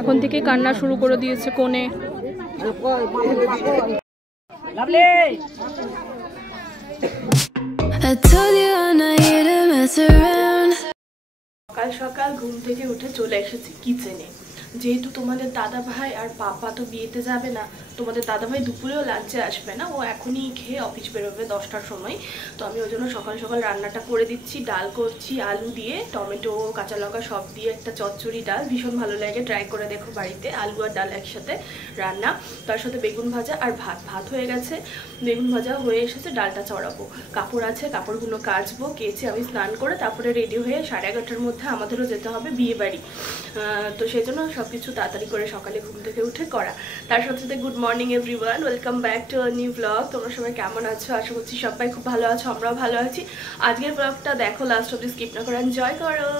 এখন থেকে কান্না শুরু করে দিয়েছে কোণে। সকাল সকাল ঘুম থেকে উঠে চলে এসেছি কিচেনে, যেহেতু তোমাদের দাদা ভাই আর পাপা তো বিয়েতে যাবে না, তোমাদের দাদা ভাই দুপুরেও লাঞ্চে আসবে না, ও এখনই খেয়ে অফিস বেরোবে 10টার সময়। তো আমি ওই জন্য সকাল সকাল রান্নাটা করে দিচ্ছি। ডাল করছি আলু দিয়ে, টমেটো কাঁচা লঙ্কা সব দিয়ে একটা চচ্চড়ি ডাল, ভীষণ ভালো লাগে, ট্রাই করে দেখো বাড়িতে। আলু আর ডাল একসাথে রান্না, তার সাথে বেগুন ভাজা আর ভাত হয়ে গেছে, বেগুন ভাজা হয়ে এসেছে, ডালটা চড়াবো। কাপড় আছে, কাপড়গুলো কাচবো, কেচে আমি স্নান করে তারপরে রেডি হয়ে 11:30টার মধ্যে আমাদেরও যেতে হবে বিয়ে বাড়ি। তো সেই জন্য সবকিছু তাড়াতাড়ি করে সকালে ঘুম থেকে উঠে করা। তার সাথে সাথে good morning everyone, welcome back to a new blog. তোমরা সবাই কেমন আছো? আশা করছি সবাই খুব ভালো আছো, আমরাও ভালো আছি। আজকের ব্লগটা দেখো, লাস্ট অবধি স্কিপ না করে এনজয় করো।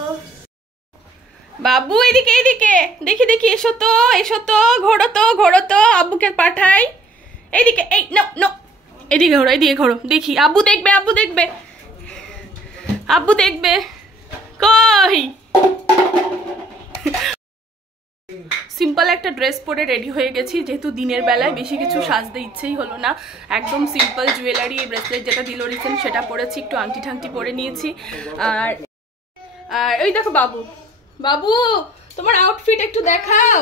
বাবু এদিকে এদিকে, দেখি দেখি, এসো তো, ঘোরো তো, আব্বুকে পাঠাই। এইদিকে, এই নো, এদিকে ঘোরো, দেখি আব্বু দেখবে কই। সিম্পল একটা ড্রেস পরে রেডি হয়ে গেছি, যেহেতু দিনের বেলায় বেশি কিছু সাজতে ইচ্ছেই হলো না। একদম সিম্পল জুয়েলারি, ব্রেসলেট যেটা দিল রিসেন্ট সেটা পরেছি, একটু আংটি ঠাংটি পরে নিয়েছি। আর ওই দেখো বাবু তোমার আউটফিট একটু দেখাও।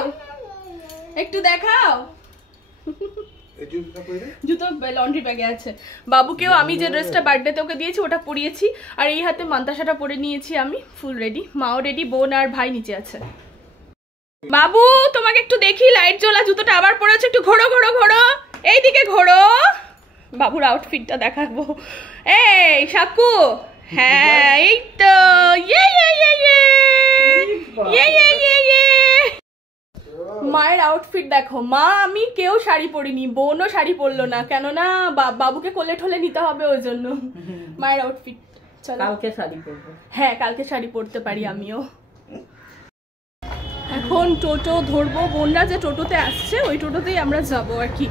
জুতো লন্ড্রি ব্যাগে আছে। বাবুকেও আমি যে ড্রেসটা বার্থডেতে ওকে দিয়েছি ওটা পরিয়েছি, আর এই হাতে মান্তাসাটা পরে নিয়েছি আমি, ফুল রেডি। মাও রেডি, বোন আর ভাই নিচে আছে। বাবু তোমাকে একটু দেখি, লাইট জ্বলা জুতোটা আবার পরেছে, একটু ঘোরো, এইদিকে ঘোরো। বাবুর আউটফিটটা দেখাবো। এই সাকু, হ্যাঁ এই তো, মায়ের আউটফিট দেখো। মা আমি কেউ শাড়ি পরিনি, বোনও শাড়ি পরলো না, কেননা বাবুকে কোলে ঠোলে নিতে হবে, ওই জন্য। মায়ের আউটফিট। কালকে শাড়ি পরবো। হ্যাঁ কালকে শাড়ি পরতে পারি আমিও। এখন টোটো ধরবো, বোনরা যে টোটোতে আসছে ওই টোটোতেই আমরা যাবো আর কি।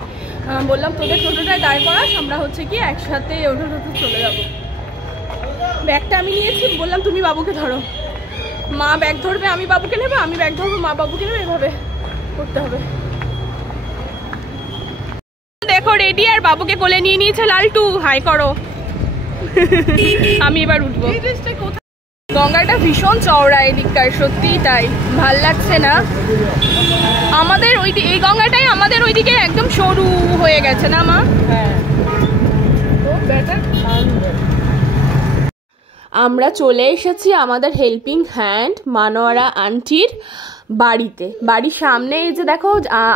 বললাম তোদের টোটোটায় দাঁড় করাস, আমরা হচ্ছে কি একসাথে ওটো চলে যাবো। ব্যাগটা আমি নিয়েছি, বললাম তুমি বাবুকে ধরো, মা ব্যাগ ধরবে আমি বাবুকে নেবো, আমি ব্যাগ ধরবো মা বাবুকে নেবে, এভাবে করতে হবে। দেখো রেডি, আর বাবুকে কোলে নিয়ে নিয়েছে লালটু, হাই করো। আমি এবার উঠবো। গঙ্গাটা ভীষণ চওড়া এদিককার, সত্যি তাই, ভাল লাগছে না। আমাদের এই গঙ্গাটাই আমাদের ওইদিকে একদম সরু হয়ে গেছে না মা? আমরা চলে এসেছি আমাদের হেল্পিং হ্যান্ড মানোয়ারা আন্টির বাড়িতে। বাড়ির সামনে এই যে দেখো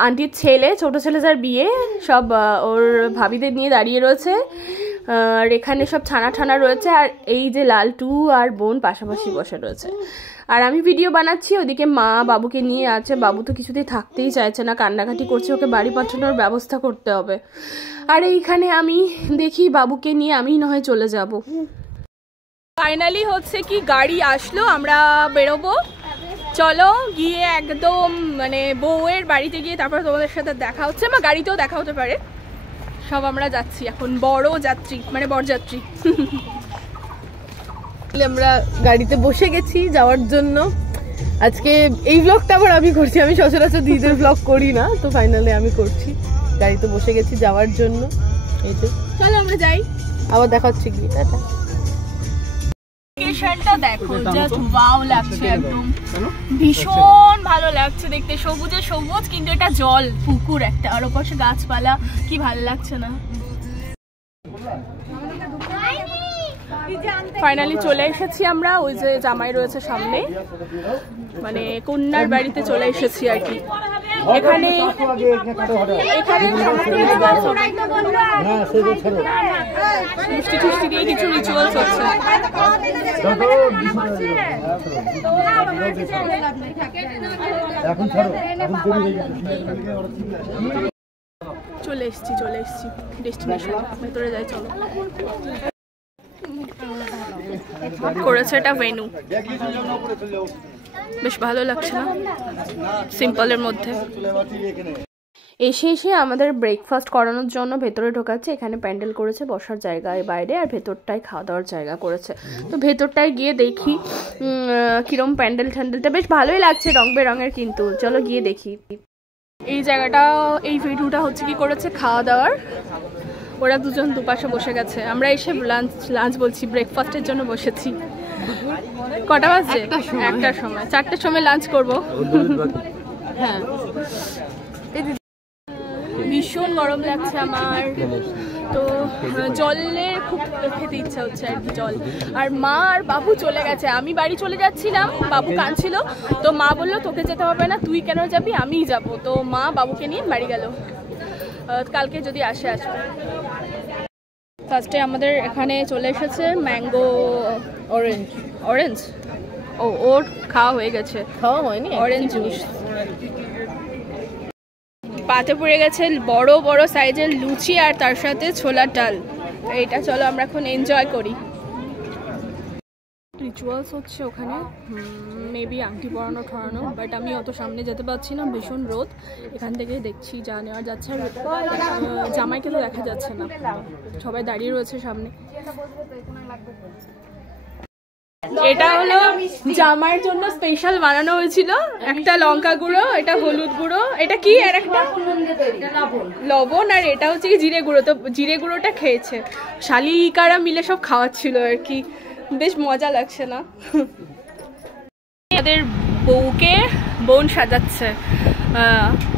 আন্টির ছেলে, ছোট ছেলে যার বিয়ে, সব ওর ভাবিদের নিয়ে দাঁড়িয়ে রয়েছে। আর এখানে সব ছানা রয়েছে, আর এই যে লালটু আর বোন পাশাপাশি বসে রয়েছে। আর আমি ভিডিও বানাচ্ছি, ওদিকে মা বাবুকে নিয়ে আছে। বাবু তো কিছুতেই থাকতেই চাইছে না, কান্নাকাটি করছে, ওকে বাড়ি পাঠানোর ব্যবস্থা করতে হবে। আর এইখানে আমি দেখি বাবুকে নিয়ে আমি না হয় চলে যাব। ফাইনালি হচ্ছে কি গাড়ি আসলো, আমরা বেরোবো। চলো গিয়ে একদম মানে বউয়ের বাড়িতে গিয়ে তারপর তোমাদের সাথে দেখা হচ্ছে, বা গাড়িতেও দেখা হতে পারে। সব আমরা যাচ্ছি এখন, বড় যাত্রী মানে বরযাত্রী। আমরা গাড়িতে বসে গেছি যাওয়ার জন্য। আজকে এই ব্লগটা আবার আমি করছি, আমি সচরাচর দিদিদের ব্লগ করি না, তো ফাইনালি আমি করছি। গাড়িতে বসে গেছি যাওয়ার জন্য। এই তো চলো আমরা যাই, আবার দেখা হচ্ছে কি। টাটা। লোকেশনটা দেখো, জাস্ট ওয়াও লাগছে, একদম ভীষণ ভালো লাগছে দেখতে, সবুজে সবুজ, কিন্তু এটা জল পুকুর একটা, আর ওপাশে গাছপালা, কি ভালো লাগছে না। ফাইনালি চলে এসেছি আমরা, ওই যে জামাই রয়েছে সামনে, মানে কন্যার বাড়িতে চলে এসেছি আর কি। এখানে মিষ্টি টুষ্টি দিয়ে কিছু রিচুয়ালস হচ্ছে। চলে এসছি ডেস্টিনেশন, ভেতরে যাই চলো। করেছে এটা ভেনু, বেশ ভালো লাগছে না, সিম্পলের মধ্যে। এসে এসে আমাদের ব্রেকফাস্ট করানোর জন্য ভেতরে ঢোকাচ্ছে। এখানে প্যান্ডেল করেছে বসার জায়গায় বাইরে, আর ভেতরটায় খাওয়া দাওয়ার জায়গা করেছে। তো ভেতরটায় গিয়ে দেখি কিরম প্যান্ডেল ট্যান্ডেলটা বেশ ভালোই লাগছে, রং বেরঙের। কিন্তু চলো গিয়ে দেখি। এই জায়গাটা, এই ভিডিওটা হচ্ছে কি করেছে খাওয়া দাওয়ার। ওরা দুজন দুপাশে বসে গেছে, আমরা এসে লাঞ্চ বলছি ব্রেকফাস্টের জন্য বসেছি। কটা বাজছে? 1টার সময়। 4টার সময় লাঞ্চ করবো। হ্যাঁ, ভীষণ গরম লাগছে আমার, তো জলের খুব খেতে ইচ্ছা হচ্ছে আর কি, জল। আর মা আর বাবু চলে গেছে, আমি বাড়ি চলে যাচ্ছিলাম, বাবু কাঁদছিল, তো মা বললো তোকে যেতে হবে না, তুই কেন যাবি, আমিই যাব। তো মা বাবুকে নিয়ে বাড়ি গেল, কালকে যদি আসে আসবে। ফার্স্টে আমাদের এখানে চলে এসেছে ম্যাঙ্গো অরেঞ্জ। ও, ওর খাওয়া হয়ে গেছে, খাওয়া হয়নি, অরেঞ্জ জুস। পাতে পড়ে গেছে বড় বড় সাইজের লুচি আর তার সাথে ছোলার ডাল। এইটা চলো আমরা এখন এনজয় করি। রিচুয়ালস হচ্ছে ওখানে, মেবি আংটি পরানো ঠরানো, বাট আমি অত সামনে যেতে পারছি না, ভীষণ রোদ। এখান থেকে দেখছি যা নেওয়া যাচ্ছে। জামাইকে তো দেখা যাচ্ছে না, সবাই দাঁড়িয়ে রয়েছে সামনে। এটা হলো জামাইয়ের জন্য স্পেশাল বানানো হয়েছিল, একটা লঙ্কা গুঁড়ো, এটা হলুদ গুঁড়ো, এটা কি আর একটা লবণ, আর এটা হচ্ছে কি জিরে গুঁড়ো। তো জিরে গুঁড়োটা খেয়েছে, শালিকারা মিলে সব খাওয়াচ্ছিল আর কি, বেশ মজা লাগছে না? তাদের বউকে বোন সাজাচ্ছে।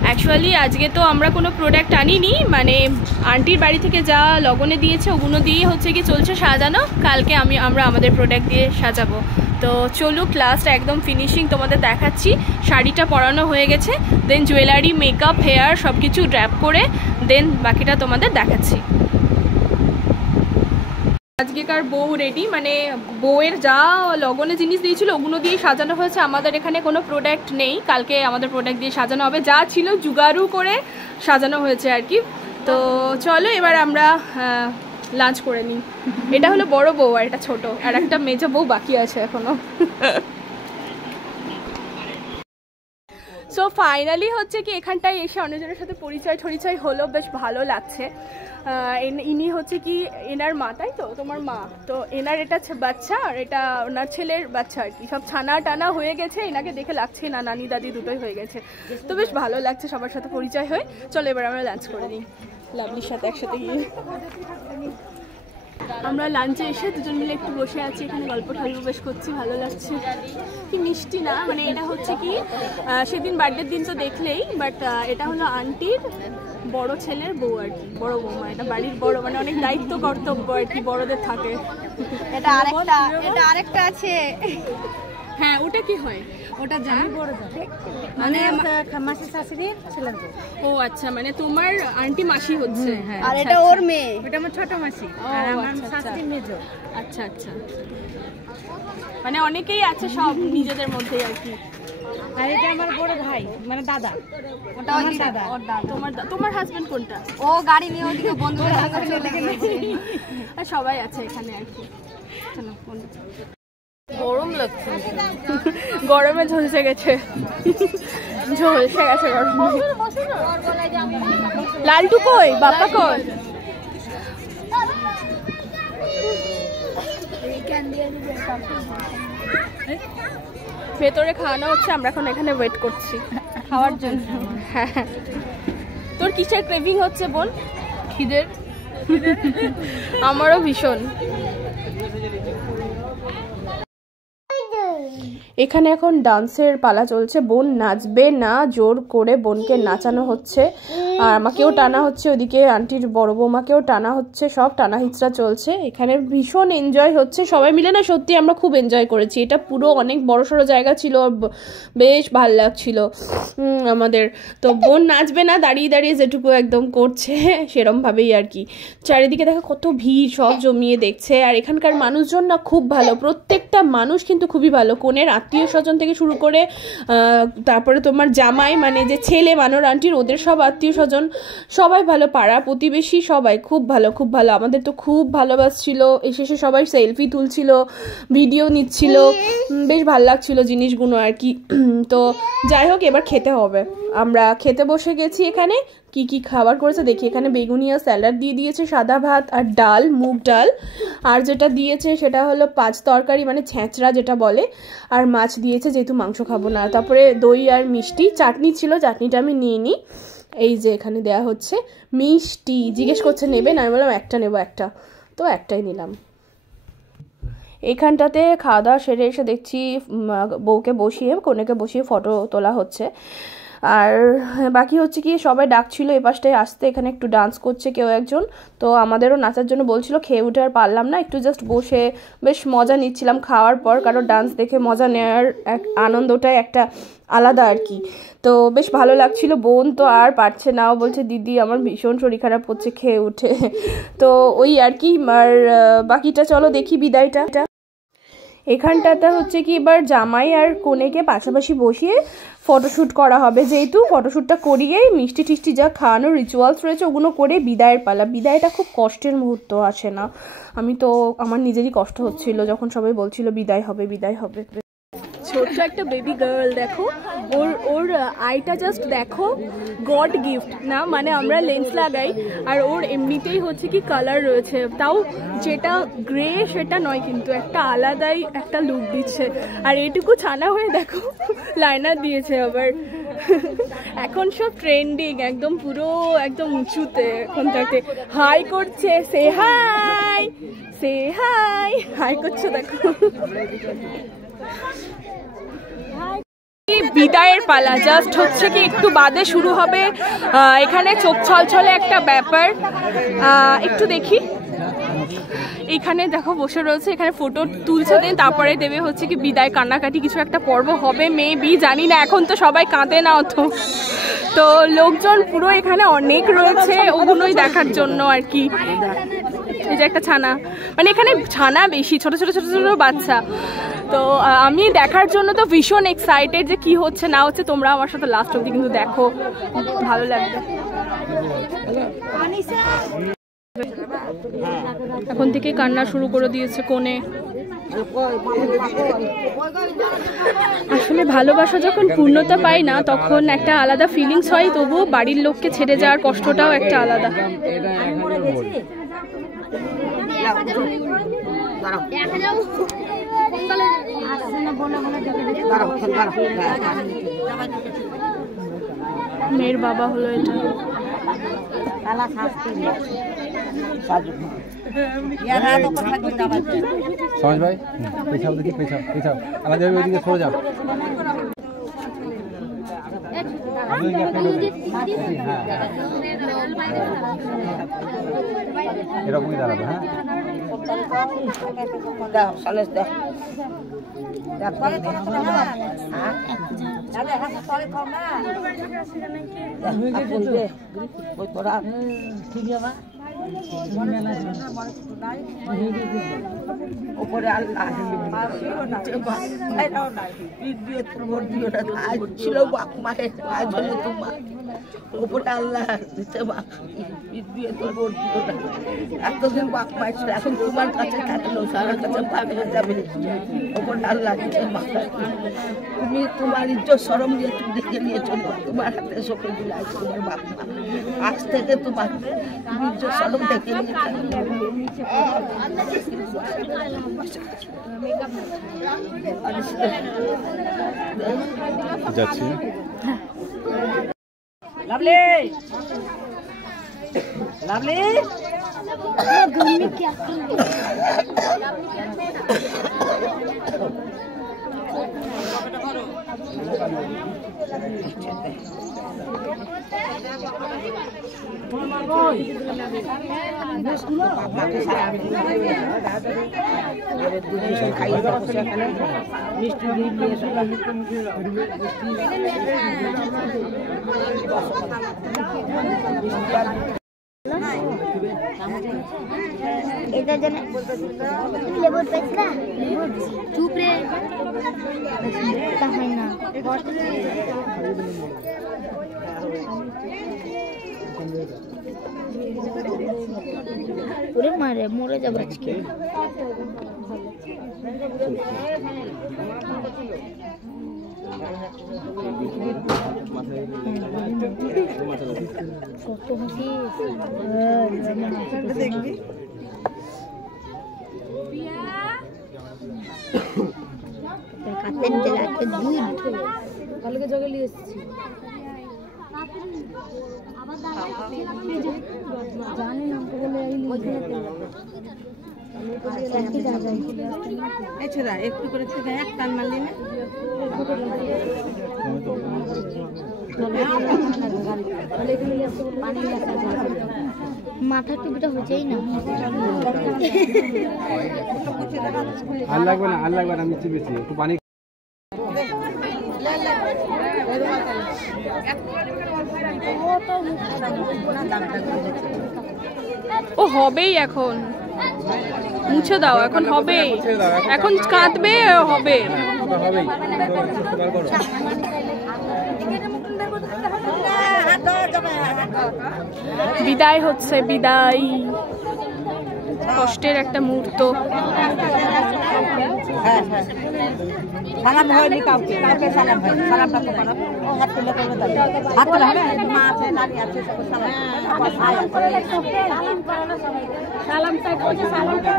অ্যাকচুয়ালি আজকে তো আমরা কোনো প্রোডাক্ট আনিনি, মানে আন্টির বাড়ি থেকে যা লগনে দিয়েছে ওগুলো দিয়ে হচ্ছে কি চলছে সাজানো। কালকে আমরা আমাদের প্রোডাক্ট দিয়ে সাজাবো। তো চলুক, লাস্ট একদম ফিনিশিং তোমাদের দেখাচ্ছি। শাড়িটা পরানো হয়ে গেছে, দেন জুয়েলারি, মেকআপ, হেয়ার সব কিছু ড্র্যাপ করে দেন বাকিটা তোমাদের দেখাচ্ছি। আজকেকার বউ রেডি, মানে বউয়ের যা লগনে জিনিস দিয়েছিল ওগুলো দিয়ে সাজানো হয়েছে। আমাদের এখানে কোনো প্রোডাক্ট নেই, কালকে আমাদের প্রোডাক্ট দিয়ে সাজানো হবে, যা ছিল জুগাড়ু করে সাজানো হয়েছে আর কি। তো চলো এবার আমরা লাঞ্চ করে নিই। এটা হলো বড় বউ আর এটা ছোট, আর একটা মেজো বউ বাকি আছে এখনো। সো ফাইনালি হচ্ছে কি এখানটায় এসে অন্যজনের সাথে পরিচয় হলো, বেশ ভালো লাগছে। ইনি হচ্ছে কি এনার মা, তাই তো? তোমার মা তো, এনার এটা বাচ্চা আর এটা ওনার ছেলের বাচ্চা আর কি, সব ছানা টানা হয়ে গেছে। এনাকে দেখে লাগছে না, নানি দাদি দুটোই হয়ে গেছে। তো বেশ ভালো লাগছে সবার সাথে পরিচয় হয়ে। চলো এবার আমরা লাঞ্চ করে নিই লাভলির সাথে একসাথে গিয়ে। আমরা লাঞ্চে এসে দুজন মিলে একটু বসে আছি, এখানে গল্প ঠল্প বেশ করছি, ভালো লাগছে। কি মিষ্টি না, মানে এটা হচ্ছে কি সেদিন বার্থডের দিন তো দেখলেই, বাট এটা হলো আন্টির বড় ছেলের বউ আর কি, বড় বৌমা। এটা বাড়ির বড়, মানে অনেক দায়িত্ব কর্তব্য আর কি বড়দের থাকে। এটা আরেকটা আছে। হ্যাঁ, ওটা কি হয়? ওটা জানি বড় জানি, মানে মাসি শাশুড়ির ছেলের বউ। ও আচ্ছা, মানে তোমার আন্টি মাসি হচ্ছে। আর এটা ওর মেয়ে, ওটা আমার ছোট মাসি, আর আমার শাশুড়ি মেজো। আচ্ছা আচ্ছা, মানে অনেকেই আছে সব নিজেদের মধ্যে আর কি। আর এটা আমার বড় ভাই, মানে দাদা। ওটা ওর দাদা। তোমার হাজবেন্ড কোনটা? ও গাড়ি নিয়ে ওদিকে বন্ধুদের সঙ্গে চলে গেছে। আর সবাই আছে এখানে আর কি। চলো, গরম লাগছে, গরমে ঝলসে গেছে, ঝলসে গেছে গরমে। লালটু কই, বাপ্পা কই? ভেতরে খাওয়ানো হচ্ছে, আমরা এখন এখানে ওয়েট করছি খাওয়ার জন্য। হ্যাঁ, তোর কিসের ক্রেভিং হচ্ছে বোন? খিদের। আমারও ভীষণ। এখানে এখন ডান্সের পালা চলছে, বোন নাচবে না, জোর করে বোনকে নাচানো হচ্ছে, আর আমাকেও টানা হচ্ছে, ওদিকে আন্টির বড় বৌমাকেও টানা হচ্ছে, সব টানা হিচড়া চলছে। এখানে ভীষণ এনজয় হচ্ছে, সবাই মিলে না সত্যি আমরা খুব এনজয় করেছি। এটা পুরো অনেক বড়সড় জায়গা ছিল, বেশ ভাল লাগছিল আমাদের। তো বোন নাচবে না, দাঁড়িয়ে দাঁড়িয়ে যেটুকু একদম করছে সেরমভাবেই আর কি। চারিদিকে দেখো কত ভিড়, সব জমিয়ে দেখছে। আর এখানকার মানুষজন না খুব ভালো, প্রত্যেকটা মানুষ কিন্তু খুবই ভালো। কোনের আত্মীয় স্বজন থেকে শুরু করে তারপরে তোমার জামাই, মানে যে ছেলে মানোর আন্টির, ওদের সব আত্মীয় স্বজন সবাই ভালো, পাড়া প্রতিবেশী সবাই খুব ভালো, খুব ভালো। আমাদের তো খুব ভালোবাসছিল, এসে সবাই সেলফি তুলছিল, ভিডিও নিচ্ছিল, বেশ ভালো লাগছিল জিনিসগুলো আর কি। তো যাই হোক, এবার খেতে হবে। আমরা খেতে বসে গেছি। এখানে কি কি খাবার করেছে দেখি। এখানে বেগুনিয়া স্যালাড দিয়ে দিয়েছে, সাদা ভাত আর ডাল, মুগ ডাল, আর যেটা দিয়েছে সেটা হলো পাঁচ তরকারি মানে ছেঁচড়া যেটা বলে, আর মাছ দিয়েছে যেহেতু মাংস খাবো না। তারপরে দই আর মিষ্টি, চাটনি ছিল, চাটনিটা আমি নিয়ে নিই। এই যে এখানে দেয়া হচ্ছে মিষ্টি, জিজ্ঞেস করছে নেবেন, আমি বললাম একটা নেবো, একটা, তো একটাই নিলাম। এইখানটাতে খাওয়া দাওয়া সেরে এসে দেখছি বউকে বসিয়ে, কনেকে বসিয়ে ফটো তোলা হচ্ছে। আর বাকি হচ্ছে কি সবাই ডাকছিল এ পাশটায় আসতে, এখানে একটু ডান্স করছে কেউ একজন, তো আমাদেরও নাচার জন্য বলছিল, খেয়ে উঠে আর পারলাম না, একটু জাস্ট বসে বেশ মজা নিচ্ছিলাম খাওয়ার পর, কারণ ডান্স দেখে মজা নেওয়ার এক আনন্দটাই একটা আলাদা আর কি। তো বেশ ভালো লাগছিল। বোন তো আর পারছে না, ও বলছে দিদি আমার ভীষণ শরীর খারাপ হচ্ছে খেয়ে উঠে। তো ওই আর কি। আর বাকিটা চলো দেখি বিদায়টা। এখানটাতে হচ্ছে কি এবার জামাই আর কনেকে পাশাপাশি বসিয়ে ফটোশ্যুট করা হবে, যেহেতু ফটোশ্যুটটা করিয়ে মিষ্টি টিষ্টি যা খাওয়ানোর রিচুয়ালস রয়েছে ওগুলো করে বিদায়ের পালা। বিদায়টা খুব কষ্টের মুহূর্ত, আসে না, আমি তো আমার নিজেরই কষ্ট হচ্ছিল যখন সবাই বলছিল বিদায় হবে বিদায় হবে। ছোট্ট একটা বেবি গার্ল দেখো, ওর আইটা জাস্ট দেখো, গড গিফট না, মানে আমরা লেন্স লাগাই আর ওর এমনিতেই হচ্ছে কি কালার রয়েছে, তাও যেটা গ্রে সেটা নয়, কিন্তু একটা আলাদাই একটা লুক দিচ্ছে। আর এইটুকু ছানা হয়ে দেখো লাইনার দিয়েছে আবার। এখন সব ট্রেন্ডিং, একদম পুরো একদম উঁচুতে, এখন তাতে হাই করছে, সে হাই, সে হাই, হাই করছে দেখো। বিদায়ের পালা জাস্ট হচ্ছে কি একটু বাদে শুরু হবে। এখানে চোখ ছলছলে একটা ব্যাপার, একটু দেখি। এখানে দেখো বসে রয়েছে, এখানে ফটো তুলছে, দেন তারপরে দেবে হচ্ছে কি বিদায়, কান্নাকাটি কিছু একটা পর্ব হবে মেবি, জানি না, এখন তো সবাই কাঁদে না অত। তো লোকজন পুরো এখানে অনেক রয়েছে ওগুলোই দেখার জন্য আর কি। এই যে একটা ছানা, মানে এখানে ছানা বেশি, ছোট ছোট ছোট ছোট বাচ্চা। তো আমি দেখার জন্য তো ভীষণ এক্সাইটেড যে কি হচ্ছে না হচ্ছে। তোমরা আমার সাথে লাস্ট অবধি কিন্তু দেখো, ভালো লাগবে। এখন থেকে কান্না শুরু করে দিয়েছে কোণে। আসলে ভালোবাসা যখন পূর্ণতা পায় না তখন একটা আলাদা ফিলিংস হয়, তবুও বাড়ির লোককে ছেড়ে যাওয়ার কষ্টটাও একটা আলাদা। মেয়ের বাবা হলো এটা। সমাজ ভাই পেছাও, দেখি পেছাও, পেছাও, আলাদা ওইদিকে সরে যাও। এরকমই দাঁড়াবে। হ্যাঁ উপরে আল্লাহ ছিল মায়ের তোমার উপরে আল্লাহ দিতে দিয়ে তোর ভোট দিও না। এতদিন বাপ মায়ের ছিল, এখন তোমার কাছে থাকলো, সারা কাছে পাগলে যাবে। উপরে আল্লাহ দিতে তুমি তোমার ইজ্জত শরম দিয়ে তুমি দেখে নিয়ে চলো, তোমার হাতে সপে দিলে আজ তোমার বাপ মা, আজ থেকে তোমার তুমি ইজ্জত শরম দেখে নিয়ে যাচ্ছি। লাভলি লাভলি এটা জানে লেবুর পেছনা চুপ রে তা হয় না ওরে মারে মরে যাবে আজকে। কত হাসি দেখবি কাতেন জেলাতে দুধ কালকে জগলি এসেছি জানি না বলে একটু করে এক টান মারলি না মাথা টুপিটা হচ্ছেই না আর লাগবে না, আর লাগবে না, আমি চিপেছি একটু পানি। ও হবেই, এখন মুছে দাও, এখন হবেই, এখন কাঁদবে, হবে। হবেই। বিদায় হচ্ছে, বিদায়, কষ্টের একটা মুহূর্ত। সালাম হয়নি কাউকে, কাউকে সালাম হয়, সালামটা তো করো। হাত তুলে করবে দাও, হাত তুলে হবে, মা আছে, নানি আছে, সব সালাম, আমার ভাই আছে, সালামটা করছে, সালামটা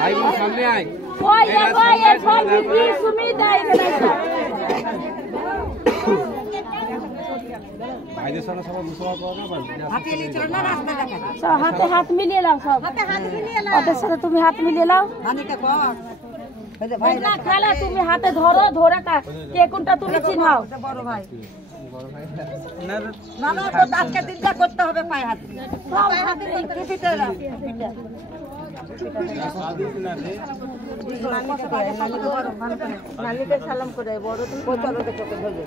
ভাই বোন সামনে আয়। ওই দেখো এই সব বিক্রি সুমিত আইবে না ভাইদের সঙ্গে সবাই মুসলমান করো না, বাস হাতে লিচড় না রাস্তা দেখা সব হাতে হাত মিলিয়ে নাও, সব হাতে হাত মিলিয়ে নাও, ওদের সাথে তুমি হাত মিলিয়ে নাও। নানিকে কর এই যে ভাই না খালা তুমি হাতে ধরো, ধরে কে কোনটা তুমি চিনাও। বড় ভাই না না তো আজকে দিনটা করতে হবে পায়ে হাত সব হাতে পিপিতে না নানিকে সালাম করে বড় তুমি চলতে চোখে ধরবে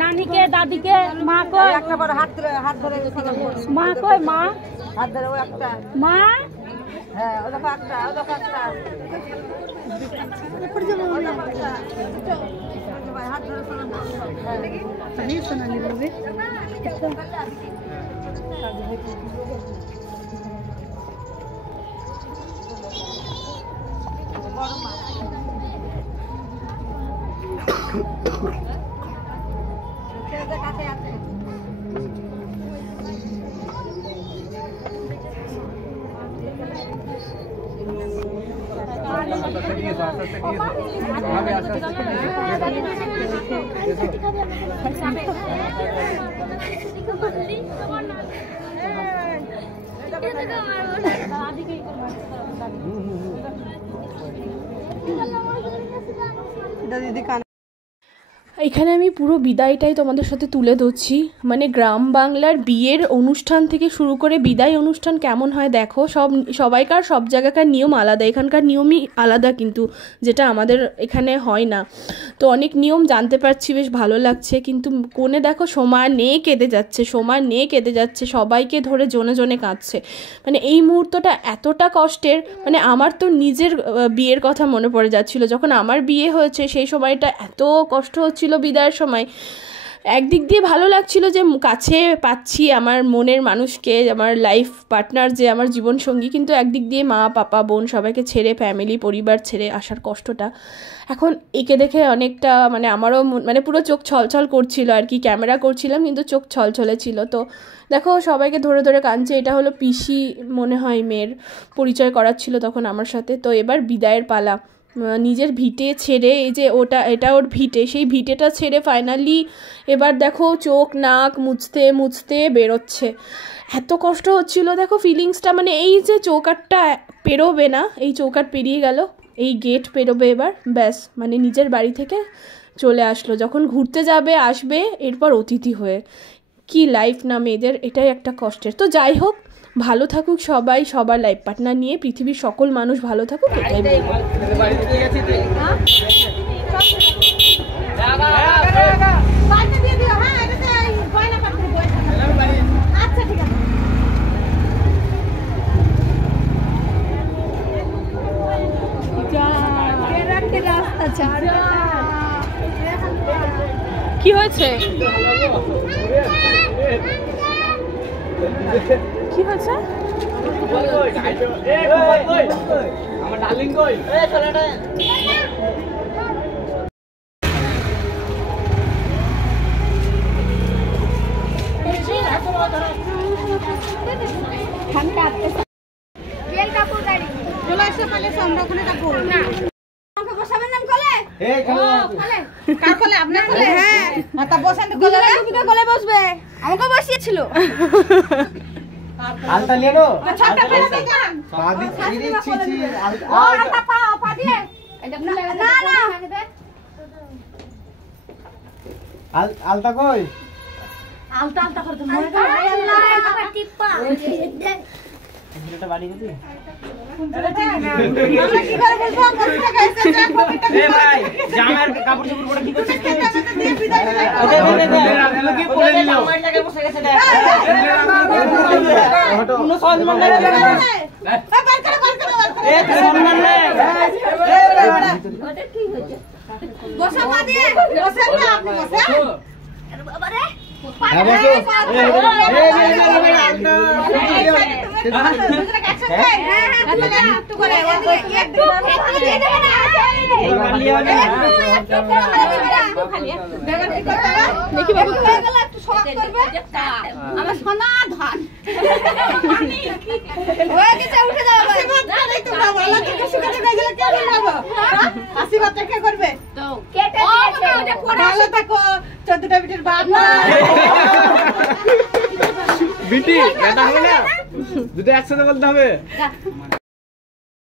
নানিকে, দাদিকে, মা কই, একটা বড় হাত ধরে সালাম করো মা কই, মা হাত ধরে ওই একটা মা হ্যাঁ ওই দেখো একটা হাত ধরে সালাম কাছে আছে এখানে আমি পুরো বিদায়টাই তোমাদের সাথে তুলে ধরছি। মানে গ্রাম বাংলার বিয়ের অনুষ্ঠান থেকে শুরু করে বিদায় অনুষ্ঠান কেমন হয় দেখো। সবাইকার সব জায়গাকার নিয়ম আলাদা, এখানকার নিয়মই আলাদা, কিন্তু যেটা আমাদের এখানে হয় না। তো অনেক নিয়ম জানতে পারছি, বেশ ভালো লাগছে। কিন্তু কোণে দেখো সমানে কেঁদে যাচ্ছে, সবাইকে ধরে জনে জনে কাঁদছে। মানে এই মুহূর্তটা এতটা কষ্টের, মানে আমার তো নিজের বিয়ের কথা মনে পড়ে যাচ্ছিলো। যখন আমার বিয়ে হয়েছে সেই সময়টা এত কষ্ট হচ্ছিল বিদায়ের সময়। একদিক দিয়ে ভালো লাগছিল যে কাছে পাচ্ছি আমার মনের মানুষকে, আমার লাইফ পার্টনার, যে আমার জীবনসঙ্গী, কিন্তু একদিক দিয়ে মা, পাপা, বোন সবাইকে ছেড়ে, ফ্যামিলি, পরিবার ছেড়ে আসার কষ্টটা এখন একে দেখে অনেকটা, মানে আমারও মানে পুরো চোখ ছলছল করছিল আর কি। ক্যামেরা করছিলাম কিন্তু চোখ ছলছলে ছিল। তো দেখো সবাইকে ধরে ধরে কাঁদছে। এটা হলো পিসি মনে হয়, মেয়ের পরিচয় করাচ্ছিল তখন আমার সাথে। তো এবার বিদায়ের পালা। নিজের ভিটে ছেড়ে, এই যে এটা ওর ভিটে, সেই ভিটেটা ছেড়ে ফাইনালি এবার দেখো চোখ নাক মুছতে মুছতে বেরোচ্ছে। এত কষ্ট হচ্ছিল দেখো ফিলিংসটা। মানে এই যে চৌকাটটা পেরোবে না, এই চৌকাট পেরিয়ে গেল, এই গেট পেরোবে এবার, ব্যাস মানে নিজের বাড়ি থেকে চলে আসলো। যখন ঘুরতে যাবে আসবে এরপর অতিথি হয়ে। কি লাইফ না মেয়েদের, এটাই একটা কষ্টের। তো যাই হোক, ভালো থাকুক সবাই, সবার লাইফ পার্টনার নিয়ে পৃথিবীর সকল মানুষ ভালো থাকুক, এটাই বলবো। রাস্তা ছাড়া কি হয়েছে? কি হয়েছে? চলে এসে পালে আমরা ওখানে যাবো না। আমাকে বসাবেন নাম কোলে? কার কোলে? আপনার কোলে? হ্যাঁ। মাথা বসান তো কোলে। তুমি তো কোলে বসবে। আমাকে বসিয়েছিল। আলতা নিয়ে নো ছোটটা ফেলে দে কান। পাদি ছিড়ি ছিছি ও আলতা পাও পা দিয়ে। এটা না না। আলতা কই আলতা আলতা করে তো মরে গেল। আল্লাহ আমার টিপ্পা। এটা বাড়ি গেলি আমরা কি করে বলবো? কতটা গাইছে যা কবিতা। এ ভাই জামার কাপড় চোপড় পরে কি করছিস দিয়ে বিদায় করে। ওটা কি পরে নিল জামাটাকে বসে গেছে দেখ কোনো সম্মান নাই বার করে এ সম্মান নেই বসা পা দিয়ে। বসেন না আপনি বসেন। আরে বাবা রে। হ্যাঁ বসো আমার সোনা ধন হয়ে গেছে, উঠে যাও আশীর্বাদ কে করবে? ভালো থাকো 14টা বিটের বাপ না বিটি এটা হবে না দুটো একসাথে বলতে হবে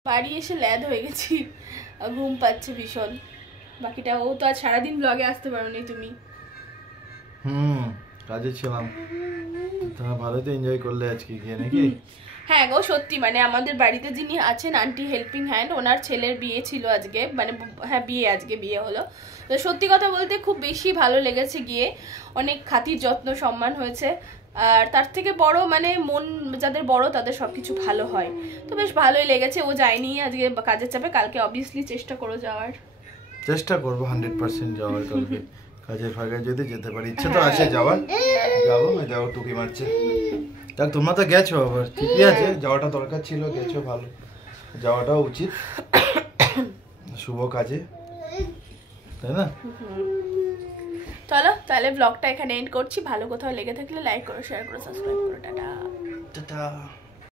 বাড়ি এসে ল্যাদ হয়ে গেছি, ঘুম পাচ্ছে ভীষণ। বাকিটা ও তো আজ সারাদিন ব্লগে আসতে পারোনি তুমি। কাজে ছিলাম। তোমরা ভালোই তো এনজয় করলে আজকে গিয়ে নাকি? হ্যাঁ গো সত্যি, মানে আমাদের বাড়িতে যিনি আছেন আন্টি হেল্পিং হ্যান্ড, ওনার ছেলের বিয়ে ছিল আজকে, মানে হ্যাঁ আজকে বিয়ে হলো। তো সত্যি কথা বলতে খুব বেশি ভালো লেগেছে গিয়ে, অনেক খাতির যত্ন সম্মান হয়েছে। আর তার থেকে বড় মানে মন যাদের বড় তাদের সবকিছু ভালো হয়, তো বেশ ভালোই লেগেছে। ও যায়নি আজকে কাজের চাপে, কালকে অবভিয়াসলি চেষ্টা করো যাওয়ার। চেষ্টা করবো 100% যাওয়ার কালকে কাজের ফাঁকায় যদি যেতে পারি। ইচ্ছে তো আছে যাওয়ার, যাবো। যাও টুকি মারছে। দেখ তোমরা তো গেছো, আবার ঠিকই আছে, যাওয়াটা দরকার ছিল, গেছো ভালো, যাওয়াটাও উচিত শুভ কাজে, তাই না? চলো তাহলে ব্লগটা এখানে এন্ড করছি। ভালো কোথাও লেগে থাকলে লাইক করো, শেয়ার করো, সাবস্ক্রাইব করো। টাটা। টাটা।